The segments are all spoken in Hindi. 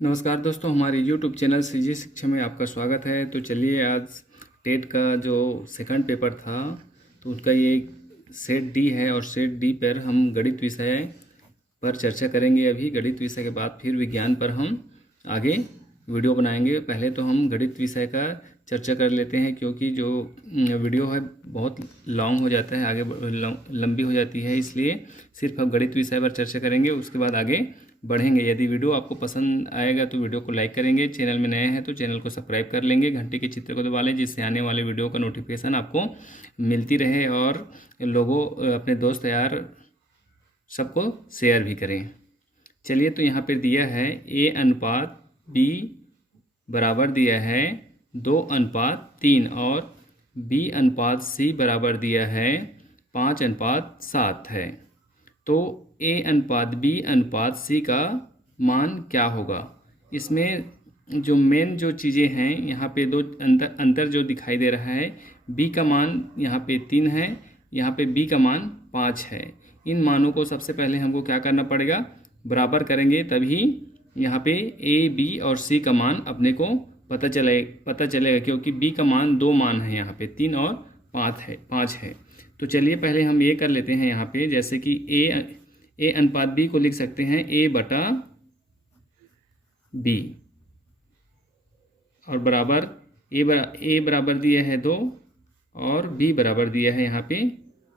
नमस्कार दोस्तों, हमारे YouTube चैनल सीजी शिक्षा में आपका स्वागत है। तो चलिए, आज टेट का जो सेकंड पेपर था तो उसका ये सेट डी है और सेट डी पर हम गणित विषय पर चर्चा करेंगे। अभी गणित विषय के बाद फिर विज्ञान पर हम आगे वीडियो बनाएंगे। पहले तो हम गणित विषय का चर्चा कर लेते हैं, क्योंकि जो वीडियो है बहुत लॉन्ग हो जाता है, आगे लंबी हो जाती है, इसलिए सिर्फ अब गणित विषय पर चर्चा करेंगे, उसके बाद आगे बढ़ेंगे। यदि वीडियो आपको पसंद आएगा तो वीडियो को लाइक करेंगे, चैनल में नए हैं तो चैनल को सब्सक्राइब कर लेंगे, घंटे के चित्र को दबा लें, जिससे आने वाले वीडियो का नोटिफिकेशन आपको मिलती रहे, और लोगों अपने दोस्त यार सबको शेयर भी करें। चलिए, तो यहाँ पे दिया है a अनुपात b बराबर दिया है 2:3 और b अनुपात c बराबर दिया है 5:7 है। तो a अनुपात b अनुपात c का मान क्या होगा? इसमें जो मेन जो चीज़ें हैं, यहाँ पे दो अंतर जो दिखाई दे रहा है, b का मान यहाँ पे 3 है, यहाँ पे b का मान 5 है। इन मानों को सबसे पहले हमको क्या करना पड़ेगा? बराबर करेंगे, तभी यहाँ पे a b और c का मान अपने को पता चलेगा, क्योंकि b का मान 2 मान है, यहाँ पे 3 और 5 है। तो चलिए पहले हम ये कर लेते हैं। यहाँ पे जैसे कि a अनुपात b को लिख सकते हैं a बटा b, और बराबर a बराबर दिया है 2 और b बराबर दिया है यहाँ पे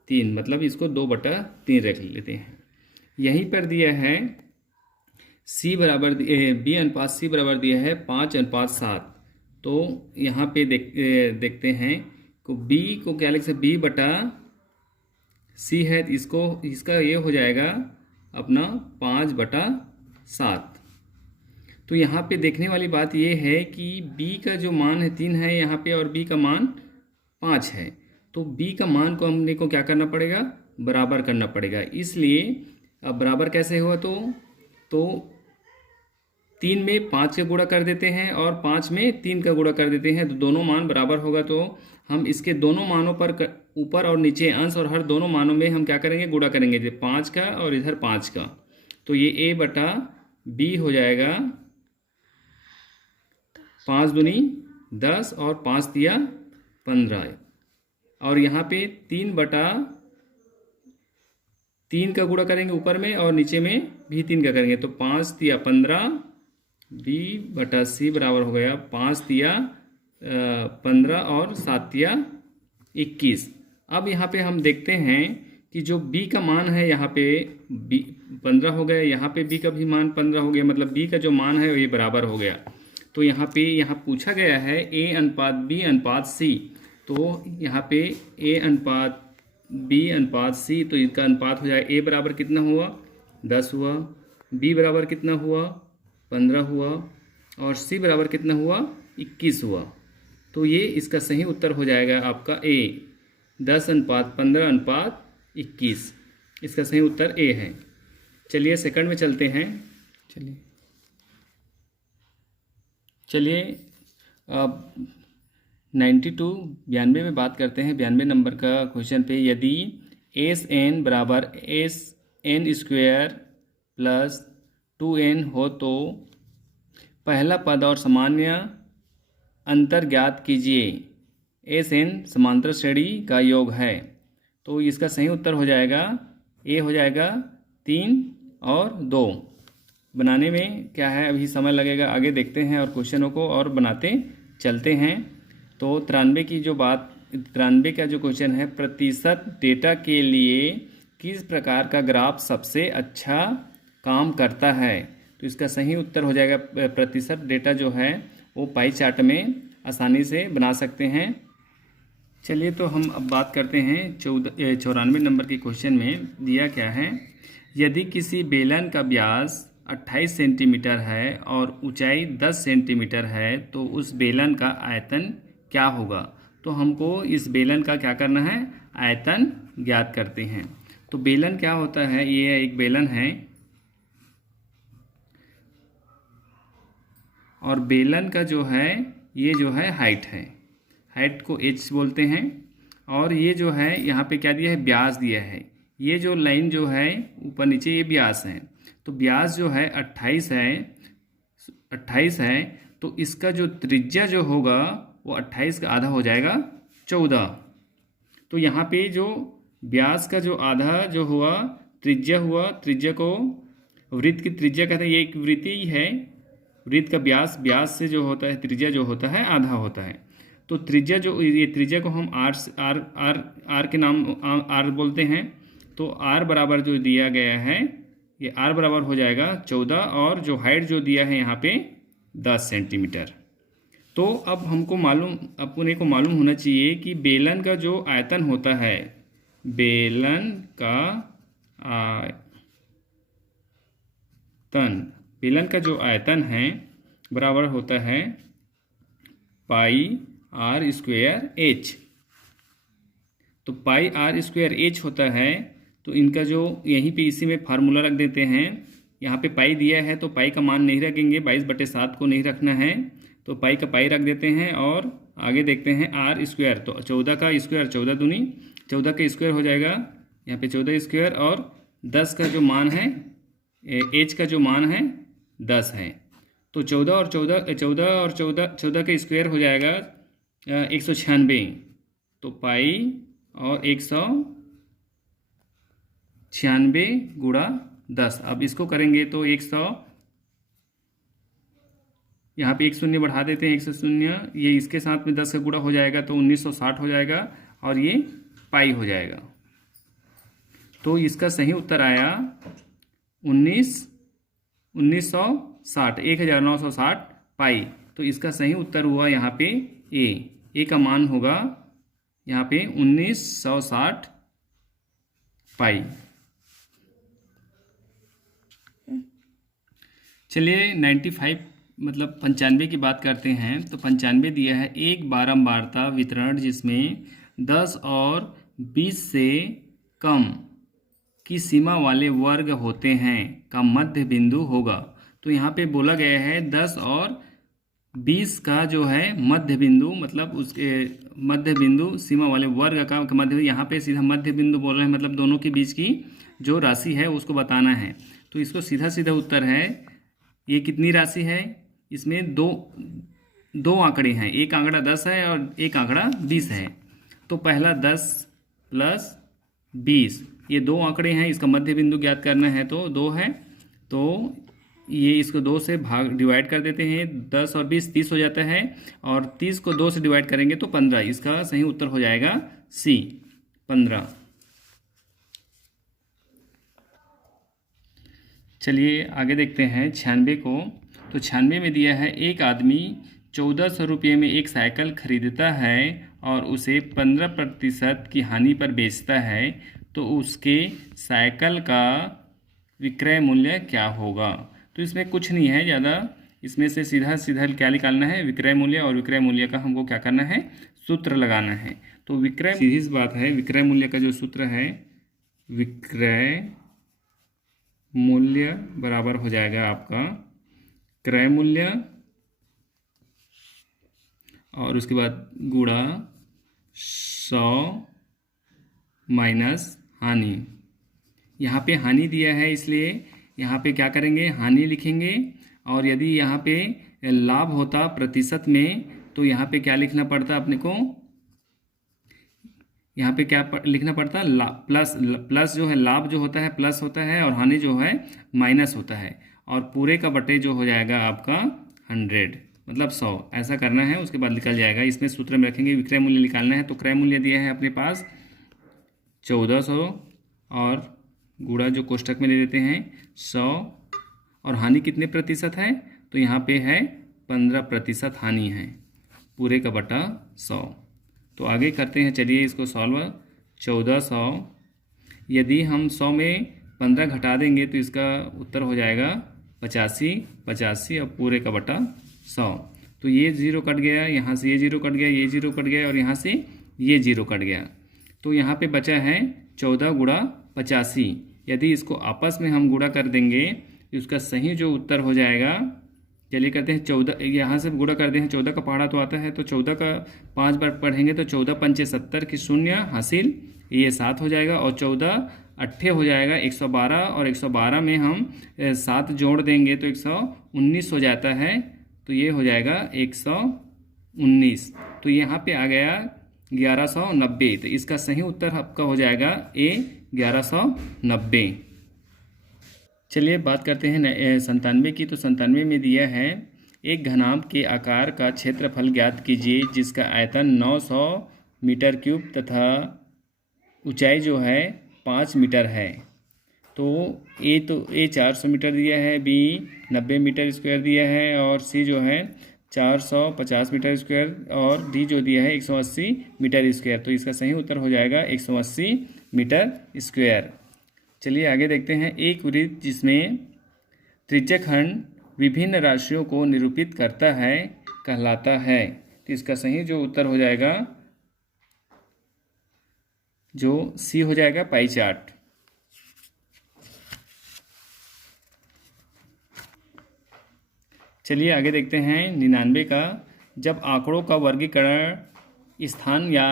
3, मतलब इसको 2/3 रख लेते हैं। यहीं पर दिया है b अनुपात c बराबर दिया है 5:7। तो यहाँ पे देखते हैं को b को क्या लिख सकते, b बटा c है, तो इसका ये हो जाएगा अपना 5/7। तो यहाँ पे देखने वाली बात ये है कि b का जो मान है 3 है यहाँ पे, और b का मान 5 है। तो b का मान को हमने को क्या करना पड़ेगा? बराबर करना पड़ेगा। इसलिए अब बराबर कैसे हुआ? तो 3 में 5 का गुणा कर देते हैं और 5 में 3 का गुणा कर देते हैं, तो दोनों मान बराबर होगा। तो हम इसके दोनों मानों पर ऊपर और नीचे अंश और हर दोनों मानों में हम क्या करेंगे? गुणा करेंगे, 5 का और इधर 5 का। तो ये a बटा b हो जाएगा 5 दूनी 10 और 5 तिया 15, और यहाँ पे 3/3 का गुणा करेंगे ऊपर में, और नीचे में भी 3 का करेंगे, तो 5 तिया 15, b बटा c बराबर हो गया 5 तिया 15 और 7 तिया 21। अब यहाँ पे हम देखते हैं कि जो b का मान है यहाँ पे 15 हो गया, यहाँ पे b का भी मान 15 हो गया, मतलब b का जो मान है ये बराबर हो गया। तो यहाँ पूछा गया है a अनुपात b अनुपात c, तो यहाँ पे a अनुपात b अनुपात c, तो इसका अनुपात हो जाएगा a बराबर कितना हुआ? 10 हुआ, b बराबर कितना हुआ? 15 हुआ, और c बराबर कितना हुआ? 21 हुआ। तो ये इसका सही उत्तर हो जाएगा आपका a, 10:15:21। इसका सही उत्तर a है। चलिए सेकंड में चलते हैं। चलिए अब 92 में बात करते हैं। 92 नंबर का क्वेश्चन पे, यदि SN बराबर SN² प्लस 2n हो तो पहला पद और सामान्य अंतर ज्ञात कीजिए। SN समांतर श्रेणी का योग है। तो इसका सही उत्तर हो जाएगा A हो जाएगा 3 और 2। बनाने में क्या है, अभी समय लगेगा, आगे देखते हैं और क्वेश्चनों को और बनाते चलते हैं। तो 93 का जो क्वेश्चन है, प्रतिशत डेटा के लिए किस प्रकार का ग्राफ सबसे अच्छा काम करता है? तो इसका सही उत्तर हो जाएगा, प्रतिशत डेटा जो है वो पाई चार्ट में आसानी से बना सकते हैं। चलिए, तो हम अब बात करते हैं 94 नंबर के क्वेश्चन में दिया क्या है। यदि किसी बेलन का व्यास 28 सेंटीमीटर है और ऊंचाई 10 सेंटीमीटर है, तो उस बेलन का आयतन क्या होगा? तो हमको इस बेलन का क्या करना है? आयतन ज्ञात करते हैं। तो बेलन क्या होता है? ये एक बेलन है, और बेलन का जो है ये जो है हाइट को h बोलते हैं, और ये जो है यहाँ पे क्या दिया है? व्यास दिया है। ये जो लाइन जो है ऊपर नीचे ये व्यास है, तो व्यास जो है 28 है 28 है, तो इसका जो त्रिज्या जो होगा वो 28 का आधा हो जाएगा 14। तो यहाँ पे जो व्यास का जो आधा जो हुआ त्रिज्या हुआ, त्रिज्या को वृत्त की त्रिज्या कहते हैं, ये एक वृत्ति ही है। वृत्त का व्यास, व्यास से जो होता है त्रिज्या जो होता है आधा होता है। तो त्रिज्या जो, ये त्रिज्या को हम आर के नाम आर बोलते हैं। तो आर बराबर जो दिया गया है, ये आर बराबर हो जाएगा 14, और जो हाइट जो दिया है यहाँ पे 10 सेंटीमीटर। तो अब हमको अपने को मालूम होना चाहिए कि बेलन का जो आयतन होता है, बेलन का जो आयतन है बराबर होता है पाई आर स्क्वायर एच। तो पाई आर स्क्वायर एच होता है, तो इनका जो यहीं पे इसी में फार्मूला रख देते हैं। यहाँ पे पाई दिया है तो पाई का मान नहीं रखेंगे, 22/7 को नहीं रखना है, तो पाई का पाई रख देते हैं। और आगे देखते हैं आर स्क्वायर, तो 14 का स्क्वायर 14 दूनी 14 का स्क्वायर हो जाएगा यहाँ पे 14 स्क्वायर, और 10 का जो मान है, एच का जो मान है 10 है। तो 14 और 14 का स्क्वायर हो जाएगा 196। तो पाई और 196 गुणा 10। अब इसको करेंगे तो 100, यहाँ पे 1 शून्य बढ़ा देते हैं, 100 शून्य, ये इसके साथ में 10 का गुणा हो जाएगा तो 1960 हो जाएगा, और ये पाई हो जाएगा। तो इसका सही उत्तर आया 1960, 1960 पाई। तो इसका सही उत्तर हुआ यहाँ पे ए का मान होगा यहाँ पे 1960 पाई। चलिए 95 मतलब 95 की बात करते हैं। तो 95 दिया है, एक बारंबारता वितरण जिसमें 10 और 20 से कम की सीमा वाले वर्ग होते हैं का मध्य बिंदु होगा। तो यहाँ पे बोला गया है 10 और 20 का जो है मध्य बिंदु, मतलब उसके मध्य बिंदु सीमा वाले वर्ग का मध्य, यहाँ पे सीधा मध्य बिंदु बोल रहे हैं, मतलब दोनों के बीच की जो राशि है उसको बताना है। तो इसको सीधा सीधा उत्तर है, ये कितनी राशि है, इसमें दो आंकड़े हैं, एक आंकड़ा 10 है और एक आंकड़ा 20 है। तो पहला 10 प्लस 20, ये दो आंकड़े हैं, इसका मध्य बिंदु ज्ञात करना है तो 2 है। तो ये इसको 2 से डिवाइड कर देते हैं, 10 और 20 30 हो जाता है, और 30 को 2 से डिवाइड करेंगे तो 15। इसका सही उत्तर हो जाएगा सी 15। चलिए आगे देखते हैं 96 को। तो 96 में दिया है, एक आदमी 1400 रुपये में एक साइकिल खरीदता है और उसे 15% की हानि पर बेचता है, तो उसके साइकिल का विक्रय मूल्य क्या होगा। तो इसमें कुछ नहीं है ज़्यादा, इसमें से सीधा सीधा क्या निकालना है, विक्रय मूल्य, और विक्रय मूल्य का हमको क्या करना है, सूत्र लगाना है। तो विक्रय, सीधी सी बात है, विक्रय मूल्य का जो सूत्र है, विक्रय मूल्य बराबर हो जाएगा आपका क्रय मूल्य और उसके बाद गुणा 100 माइनस हानि। यहाँ पे हानि दिया है इसलिए यहाँ पे क्या करेंगे, हानि लिखेंगे। और यदि यहाँ पे लाभ होता प्रतिशत में तो यहाँ पे क्या लिखना पड़ता अपने को, यहाँ पे क्या लिखना पड़ता, प्लस जो है, लाभ जो होता है प्लस होता है और हानि जो है माइनस होता है, और पूरे का बटे जो हो जाएगा आपका 100 मतलब 100, ऐसा करना है। उसके बाद निकल जाएगा। इसमें सूत्र में रखेंगे, विक्रय मूल्य निकालना है। तो क्रय मूल्य दिया है अपने पास 1400 और गुणा जो कोष्टक में ले लेते हैं 100, और हानि कितने प्रतिशत है, तो यहाँ पे है 15% हानि है, पूरे का बटा 100। तो आगे करते हैं, चलिए इसको सॉल्व। 1400 यदि हम 100 में 15 घटा देंगे तो इसका उत्तर हो जाएगा 85 और पूरे का बटा 100। तो ये 0 कट गया, यहाँ से ये 0 कट गया, ये 0 कट गया और यहाँ से ये 0 कट गया। तो यहाँ पे बचा है 14 गुणा 85। यदि इसको आपस में हम गुणा कर देंगे तो उसका सही जो उत्तर हो जाएगा, चलिए करते हैं 14, यहाँ से गुणा कर दें, 14 का पहाड़ा तो आता है, तो 14 का 5 बार पढ़ेंगे तो 14 पंचे 70 की शून्य हासिल, ये 7 हो जाएगा। और 14 अट्ठे हो जाएगा 112 और 112 में हम 7 जोड़ देंगे तो 119 हो जाता है। तो ये हो जाएगा 119। तो यहाँ पे आ गया 1190। तो इसका सही उत्तर आपका हो जाएगा ए 1190। चलिए बात करते हैं 97 की। तो 97 में दिया है एक घनाभ के आकार का क्षेत्रफल ज्ञात कीजिए जिसका आयतन 900 मीटर क्यूब तथा ऊंचाई जो है 5 मीटर है। तो ए 400 मीटर दिया है, बी 90 मीटर स्क्वायर दिया है और सी जो है 450 मीटर स्क्वायर और डी जो दिया है 180 मीटर स्क्वायर। तो इसका सही उत्तर हो जाएगा 180 मीटर स्क्वायर। चलिए आगे देखते हैं। एक वृत्त जिसमें त्रिज्यखंड विभिन्न राशियों को निरूपित करता है कहलाता है। तो इसका सही जो उत्तर हो जाएगा जो सी हो जाएगा पाई चार्ट। चलिए आगे देखते हैं 99 का। जब आंकड़ों का वर्गीकरण स्थान या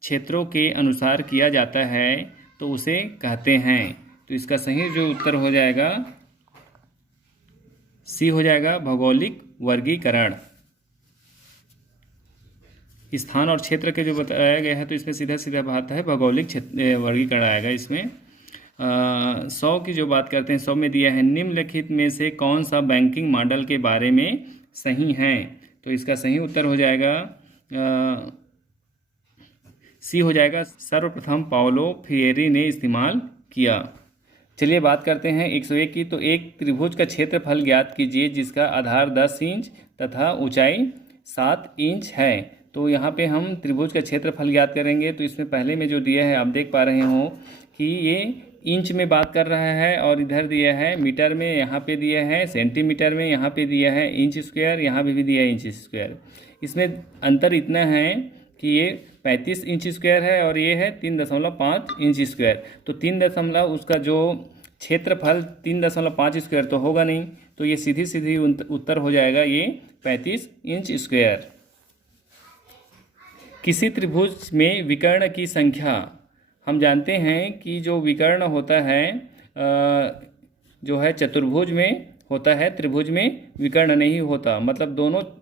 क्षेत्रों के अनुसार किया जाता है तो उसे कहते हैं। तो इसका सही जो उत्तर हो जाएगा सी हो जाएगा भौगोलिक वर्गीकरण। स्थान और क्षेत्र के जो बताया गया है तो इसमें सीधा सीधा बात है भौगोलिक वर्गीकरण आएगा इसमें। 100 की जो बात करते हैं 100 में दिया है निम्नलिखित में से कौन सा बैंकिंग मॉडल के बारे में सही है। तो इसका सही उत्तर हो जाएगा सी हो जाएगा सर्वप्रथम पाओलो फ्रीयरी ने इस्तेमाल किया। चलिए बात करते हैं 101 की। तो एक त्रिभुज का क्षेत्रफल ज्ञात कीजिए जिसका आधार 10 इंच तथा ऊंचाई 7 इंच है। तो यहाँ पे हम त्रिभुज का क्षेत्रफल ज्ञात करेंगे। तो इसमें पहले में जो दिया है आप देख पा रहे हो कि ये इंच में बात कर रहा है और इधर दिया है मीटर में, यहाँ पे दिया है सेंटीमीटर में, यहाँ पे दिया है इंच स्क्वायर, यहाँ पे भी दिया है इंच स्क्वायर। इसमें अंतर इतना है कि ये 35 इंच स्क्वायर है और ये है 3.5 इंच स्क्वायर। तो 3 उसका जो क्षेत्रफल 3.5 स्क्वायर तो होगा नहीं, तो ये सीधी सीधी उत्तर हो जाएगा ये 35 इंच स्क्वायर। किसी त्रिभुज में विकर्ण की संख्या, हम जानते हैं कि जो विकर्ण होता है जो है चतुर्भुज में होता है, त्रिभुज में विकर्ण नहीं होता। मतलब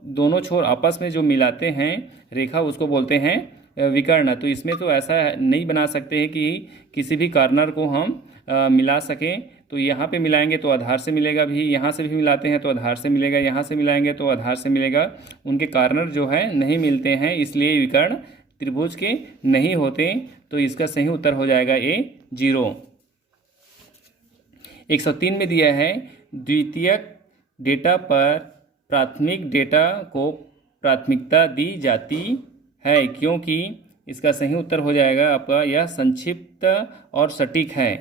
दोनों छोर आपस में जो मिलाते हैं रेखा उसको बोलते हैं विकर्ण। तो इसमें तो ऐसा नहीं बना सकते हैं कि किसी भी कॉर्नर को हम मिला सकें। तो यहाँ पे मिलाएंगे तो आधार से मिलेगा भी, यहाँ से भी मिलाते हैं तो आधार से मिलेगा, यहाँ से मिलाएंगे तो आधार से मिलेगा। उनके कॉर्नर जो है नहीं मिलते हैं, इसलिए विकर्ण त्रिभुज के नहीं होते। तो इसका सही उत्तर हो जाएगा ए 0। 103 में दिया है द्वितीयक डेटा पर प्राथमिक डेटा को प्राथमिकता दी जाती है क्योंकि। इसका सही उत्तर हो जाएगा आपका यह संक्षिप्त और सटीक है।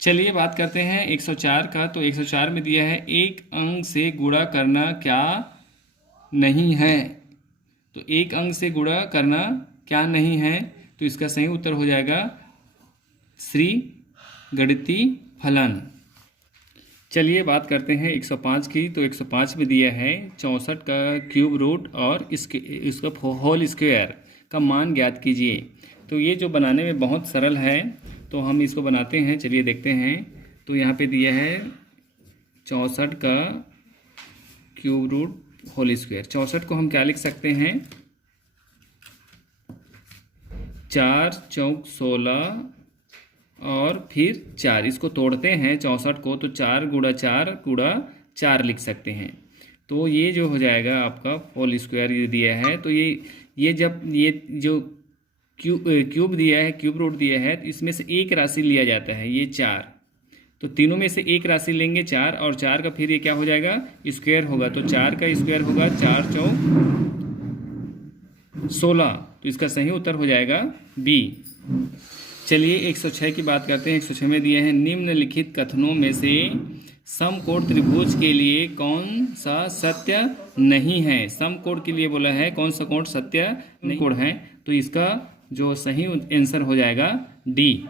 चलिए बात करते हैं 104 का। तो 104 में दिया है एक अंक से गुणा करना क्या नहीं है। तो एक अंक से गुणा करना क्या नहीं है। तो इसका सही उत्तर हो जाएगा श्री गणितीय फलन। चलिए बात करते हैं 105 की। तो 105 में दिया है 64 का क्यूब रूट और इसका होल स्क्वायर का मान ज्ञात कीजिए। तो ये जो बनाने में बहुत सरल है तो हम इसको बनाते हैं। चलिए देखते हैं। तो यहाँ पे दिया है 64 का क्यूब रूट होल स्क्वायर। 64 को हम क्या लिख सकते हैं 4 चौक 16 और फिर 4। इसको तोड़ते हैं 64 को तो 4 गुणा 4 लिख सकते हैं। तो ये जो हो जाएगा आपका होल स्क्वायर ये दिया है। तो ये जब ये जो क्यूब दिया है, क्यूब रूट दिया है, तो इसमें से एक राशि लिया जाता है ये 4। तो तीनों में से एक राशि लेंगे 4 और 4 का फिर ये क्या हो जाएगा स्क्वायर होगा। तो 4 का स्क्वायर होगा 4 चौक 16। तो इसका सही उत्तर हो जाएगा बी। चलिए 106 की बात करते हैं। 106 में दिए हैं निम्नलिखित कथनों में से समकोण त्रिभुज के लिए कौन सा सत्य नहीं है। समकोण के लिए बोला है कौन सा कोण सत्य नहीं कोण है। तो इसका जो सही आंसर हो जाएगा डी।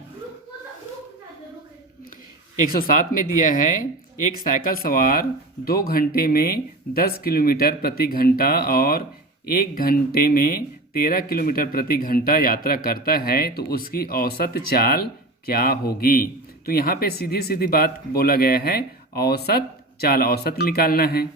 107 में दिया है एक साइकिल सवार 2 घंटे में 10 किलोमीटर प्रति घंटा और 1 घंटे में 13 किलोमीटर प्रति घंटा यात्रा करता है तो उसकी औसत चाल क्या होगी। तो यहाँ पे सीधी सीधी बात बोला गया है, औसत चाल, औसत निकालना है।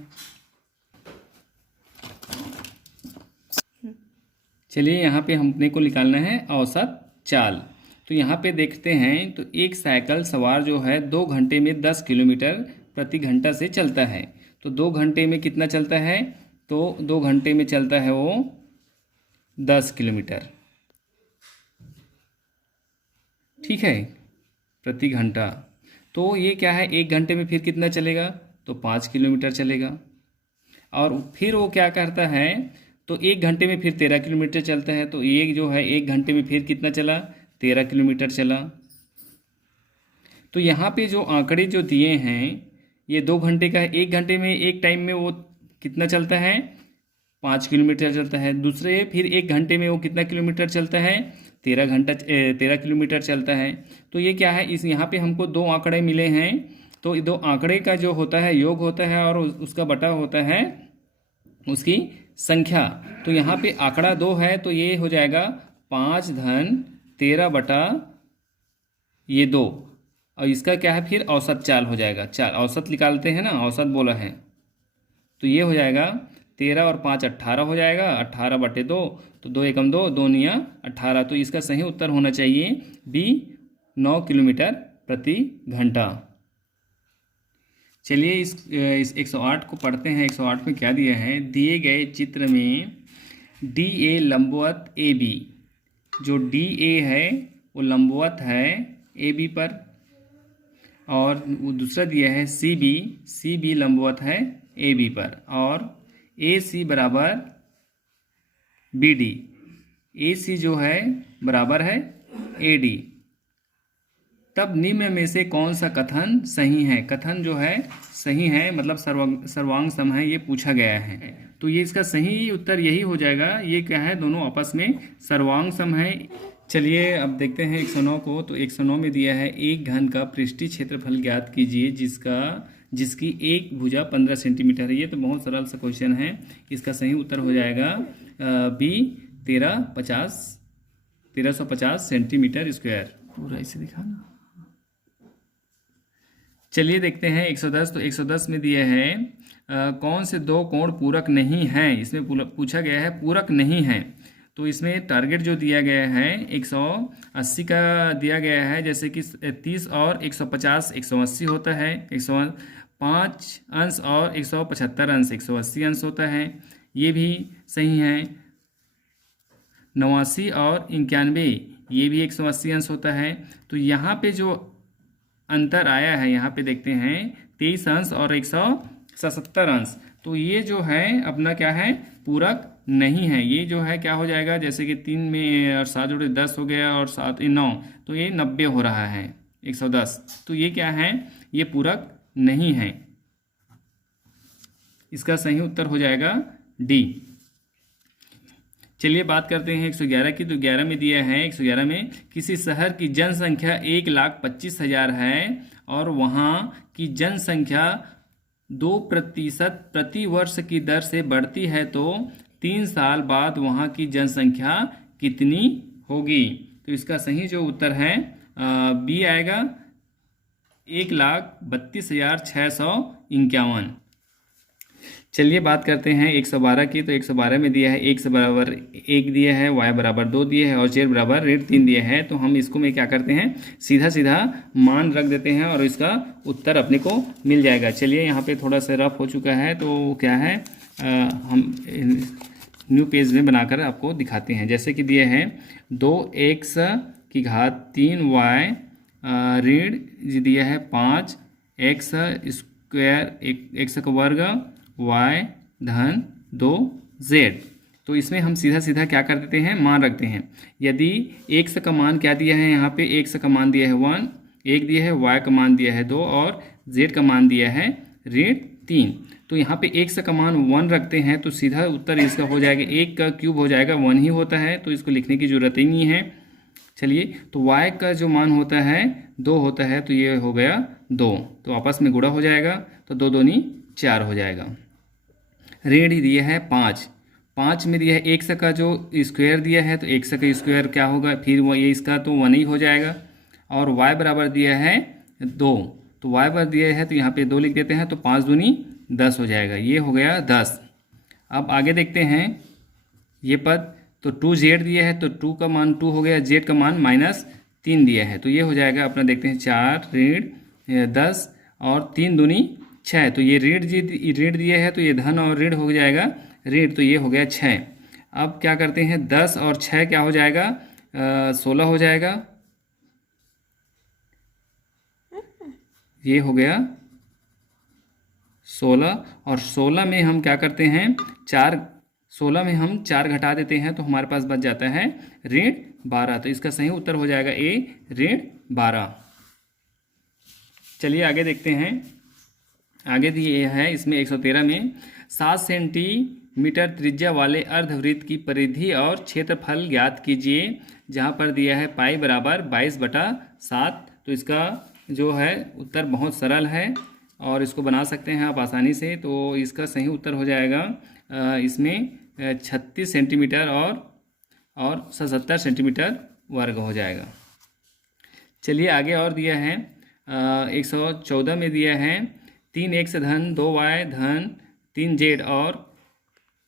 चलिए यहाँ पे हमने को निकालना है औसत चाल। तो यहाँ पे देखते हैं तो एक साइकिल सवार जो है 2 घंटे में 10 किलोमीटर प्रति घंटा से चलता है। तो 2 घंटे में कितना चलता है, तो 2 घंटे में चलता है वो 10 किलोमीटर, ठीक है, प्रति घंटा। तो ये क्या है, 1 घंटे में फिर कितना चलेगा, तो 5 किलोमीटर चलेगा। और फिर वो क्या करता है, तो 1 घंटे में फिर 13 किलोमीटर चलता है। तो ये जो है 1 घंटे में फिर कितना चला, 13 किलोमीटर चला। तो यहाँ पे जो आंकड़े जो दिए हैं ये 2 घंटे का है। 1 घंटे में एक टाइम में वो कितना चलता है, 5 किलोमीटर चलता है। दूसरे फिर 1 घंटे में वो कितना किलोमीटर चलता है, 13 किलोमीटर चलता है। तो ये क्या है, इस यहाँ पे हमको 2 आंकड़े मिले हैं। तो 2 आंकड़े का जो होता है योग होता है और उसका बटा होता है उसकी संख्या। तो यहाँ पे आंकड़ा 2 है तो ये हो जाएगा 5 धन 13 बटा ये 2, और इसका क्या है फिर औसत चाल हो जाएगा। चाल औसत निकालते हैं ना, औसत बोला है, तो ये हो जाएगा 13 और 5 18 हो जाएगा, 18 बटे 2, तो 2 एकम 2, 2 निया 18। तो इसका सही उत्तर होना चाहिए बी, 9 किलोमीटर प्रति घंटा। चलिए इस 108 को पढ़ते हैं। 108 में क्या दिया है, दिए गए चित्र में डी ए लंबवत ए बी, जो डी ए है वो लंबवत है ए बी पर, और वो दूसरा दिया है सी बी लंबवत है ए बी पर, और ए सी बराबर बी डी, ए सी जो है बराबर है ए डी। तब निम्न में से कौन सा कथन सही है। कथन जो है सही है मतलब सर्वांग सम है, ये पूछा गया है। तो ये इसका सही उत्तर यही हो जाएगा। ये क्या है, दोनों आपस में सर्वांग सम है। चलिए अब देखते हैं 109 को। तो 109 में दिया है एक घन का पृष्ठीय क्षेत्रफल ज्ञात कीजिए जिसकी एक भुजा 15 सेंटीमीटर है। ये तो बहुत सरल सा क्वेश्चन है। इसका सही उत्तर हो जाएगा बी, 1350 सेंटीमीटर स्क्वायर। पूरा इसे दिखाना। चलिए देखते हैं 110। तो 110 में दिया है कौन से 2 कोण पूरक नहीं हैं। इसमें पूछा गया है पूरक नहीं है। तो इसमें टारगेट जो दिया गया है 180 का दिया गया है, जैसे कि 30 और 150 180 होता है, 105 अंश और 175 अंश 180 अंश होता है, ये भी सही है। 89 और 91 ये भी 180 अंश होता है। तो यहाँ पे जो अंतर आया है, यहाँ पे देखते हैं 23 अंश और 177 अंश। तो ये जो है अपना क्या है, पूरक नहीं है। ये जो है क्या हो जाएगा, जैसे कि 3 में और 7 जोड़े 10 हो गया, और 7 9, तो ये 90 हो रहा है 110। तो ये क्या है, ये पूरक नहीं है। इसका सही उत्तर हो जाएगा डी। चलिए बात करते हैं 111 की। तो 11 में दिया है 111 में किसी शहर की जनसंख्या 1,25,000 है और वहाँ की जनसंख्या 2% प्रति वर्ष की दर से बढ़ती है, तो 3 साल बाद वहाँ की जनसंख्या कितनी होगी। तो इसका सही जो उत्तर है बी आएगा, 1,32,651। चलिए बात करते हैं 112 की। तो 112 में दिया है x बराबर 1 दिया है, y बराबर 2 दिया है और z बराबर -3 दिया है। तो हम इसको में क्या करते हैं, सीधा सीधा मान रख देते हैं और इसका उत्तर अपने को मिल जाएगा। चलिए यहाँ पे थोड़ा सा रफ हो चुका है, तो क्या है हम न्यू पेज में बनाकर आपको दिखाते हैं। जैसे कि दिए हैं 2x की घात 3y ऋण दिया है 5x स्क्वायर x का वर्ग y धन 2z। तो इसमें हम सीधा सीधा क्या कर देते हैं, मान रखते हैं। यदि x का मान क्या दिया है, यहाँ पे x का मान दिया है 1 दिया है, y का मान दिया है 2 और z का मान दिया है -3। तो यहाँ पे x का मान 1 रखते हैं, तो सीधा उत्तर इसका हो जाएगा 1 का क्यूब हो जाएगा, 1 ही होता है, तो इसको लिखने की ज़रूरत ही नहीं है। चलिए तो y का जो मान होता है 2 होता है, तो ये हो गया 2, तो आपस में गुणा हो जाएगा, तो 2 दूनी 4 हो जाएगा। ऋण दिया है 5 5 में दिया है x का जो स्क्वायर दिया है, तो x का स्क्वायर क्या होगा, फिर वो ये इसका तो 1 ही हो जाएगा। और y बराबर दिया है 2, तो y बराबर दिया है तो यहाँ पे 2 लिख देते हैं, तो 5 दूनी 10 हो जाएगा, ये हो गया 10। अब आगे देखते हैं ये पद, तो 2z दिया है तो 2 का मान 2 हो गया, z का मान -3 दिया है, तो ये हो जाएगा अपना। देखते हैं 4 ऋण 10 और 3 दूनी 6, तो ये ऋण दिए है तो ये धन और ऋण हो जाएगा ऋण, तो ये हो गया 6। अब क्या करते हैं 10 और 6 क्या हो जाएगा 16 हो जाएगा, ये हो गया 16। और 16 में हम क्या करते हैं 16 में हम 4 घटा देते हैं तो हमारे पास बच जाता है ऋण 12, तो इसका सही उत्तर हो जाएगा ए ऋण 12। चलिए आगे देखते हैं। आगे दिए है इसमें 113 में 7 सेंटीमीटर त्रिज्या वाले अर्धवृत्त की परिधि और क्षेत्रफल ज्ञात कीजिए, जहाँ पर दिया है पाई बराबर 22/7। तो इसका जो है उत्तर बहुत सरल है और इसको बना सकते हैं आप आसानी से। तो इसका सही उत्तर हो जाएगा इसमें 36 सेंटीमीटर और 77 सेंटीमीटर वर्ग हो जाएगा। चलिए आगे और दिया है 114 में दिया है 3x धन 2y धन 3z और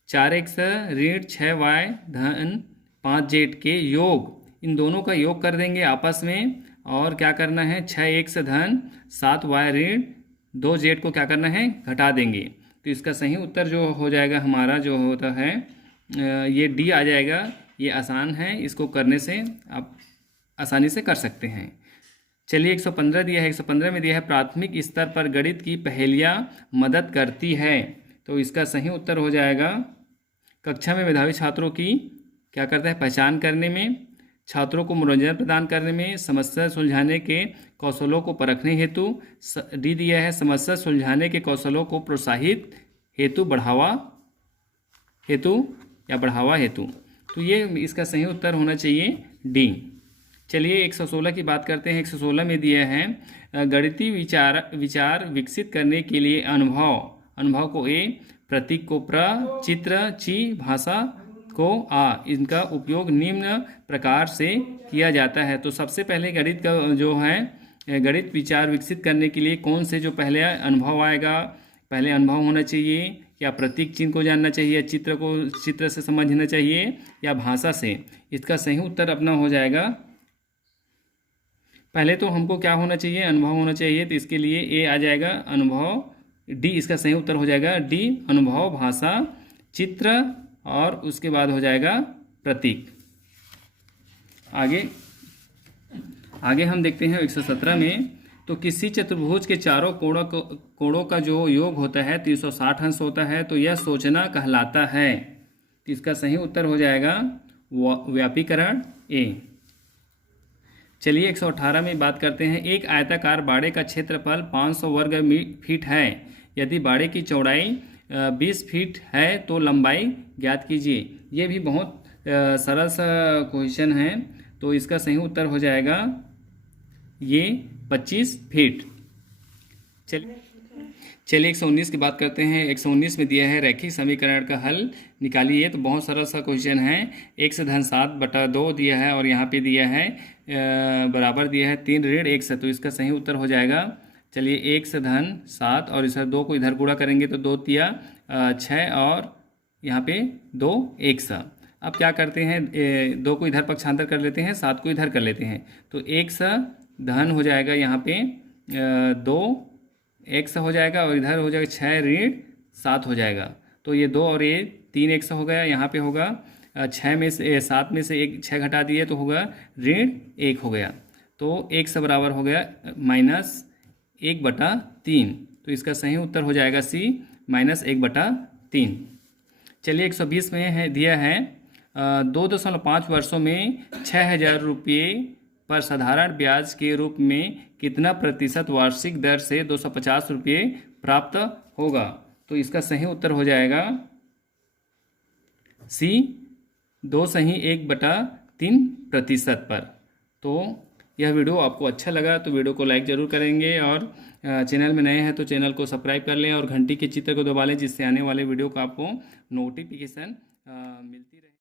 4x ऋण 6y धन 5z के योग, इन दोनों का योग कर देंगे आपस में। और क्या करना है 6x धन 7y ऋण 2z को क्या करना है घटा देंगे। तो इसका सही उत्तर जो हो जाएगा हमारा जो होता है ये डी आ जाएगा। ये आसान है, इसको करने से आप आसानी से कर सकते हैं। चलिए 115 दिया है, 115 में दिया है प्राथमिक स्तर पर गणित की पहेलियाँ मदद करती है। तो इसका सही उत्तर हो जाएगा कक्षा में मेधावी छात्रों की क्या करता है पहचान करने में, छात्रों को मनोरंजन प्रदान करने में, समस्या सुलझाने के कौशलों को परखने हेतु, डी दिया है समस्या सुलझाने के कौशलों को प्रोत्साहित हेतु, बढ़ावा हेतु। तो ये इसका सही उत्तर होना चाहिए डी। चलिए 116 की बात करते हैं। 116 में दिया है गणितीय विचार विकसित करने के लिए अनुभव को ए, प्रतीक को प्र, चित्र ची, भाषा को आ, इनका उपयोग निम्न प्रकार से किया जाता है। तो सबसे पहले गणित का जो है गणित विचार विकसित करने के लिए कौन से जो पहले अनुभव आएगा, पहले अनुभव होना चाहिए या प्रतीक चिन्ह को जानना चाहिए, चित्र से समझना चाहिए या भाषा से। इसका सही उत्तर अपना हो जाएगा पहले तो हमको क्या होना चाहिए अनुभव होना चाहिए, तो इसके लिए ए आ जाएगा अनुभव, डी इसका सही उत्तर हो जाएगा डी अनुभव, भाषा, चित्र और उसके बाद हो जाएगा प्रतीक। आगे हम देखते हैं 117 में, तो किसी चतुर्भुज के चारों कोणों का जो योग होता है 360 अंश होता है, तो यह सोचना कहलाता है। तो इसका सही उत्तर हो जाएगा व्यापीकरण ए। चलिए 118 में बात करते हैं। एक आयताकार बाड़े का क्षेत्रफल 500 वर्ग फीट है। यदि बाड़े की चौड़ाई 20 फीट है तो लंबाई ज्ञात कीजिए। ये भी बहुत सरल सा क्वेश्चन है, तो इसका सही उत्तर हो जाएगा ये 25 फीट। चलिए 119 की बात करते हैं। 119 में दिया है रैखिक समीकरण का हल निकालिए। तो बहुत सरल सा क्वेश्चन है। 1 से धन 7/2 दिया है और यहाँ पे दिया है बराबर दिया है 3 ऋण 1 से, तो इसका सही उत्तर हो जाएगा। चलिए 1 से धन 7 और इस 2 को इधर गुणा करेंगे तो 2 तिया 6 और यहाँ पे 2 1 सा। अब क्या करते हैं 2 को इधर पक्षांतर कर लेते हैं, 7 को इधर कर लेते हैं, तो 1 सा धन हो जाएगा यहाँ पे 2 1 हो जाएगा और इधर हो जाएगा 6 ऋण 7 हो जाएगा। तो ये 2 और ये 3 1 हो गया। यहाँ पे होगा 6 में से 7 में से 6 घटा दिए तो होगा ऋण 1 हो गया। तो 1 बराबर हो गया -1/3। तो इसका सही उत्तर हो जाएगा सी -1/3। चलिए 120 में है दिया है 2.5 वर्षों में 6,000 रुपये पर साधारण ब्याज के रूप में कितना प्रतिशत वार्षिक दर से 250 रुपये प्राप्त होगा। तो इसका सही उत्तर हो जाएगा सी 2.1/3% पर। तो यह वीडियो आपको अच्छा लगा तो वीडियो को लाइक ज़रूर करेंगे और चैनल में नए हैं तो चैनल को सब्सक्राइब कर लें और घंटी के चित्र को दबा लें, जिससे आने वाले वीडियो का आपको नोटिफिकेशन मिलते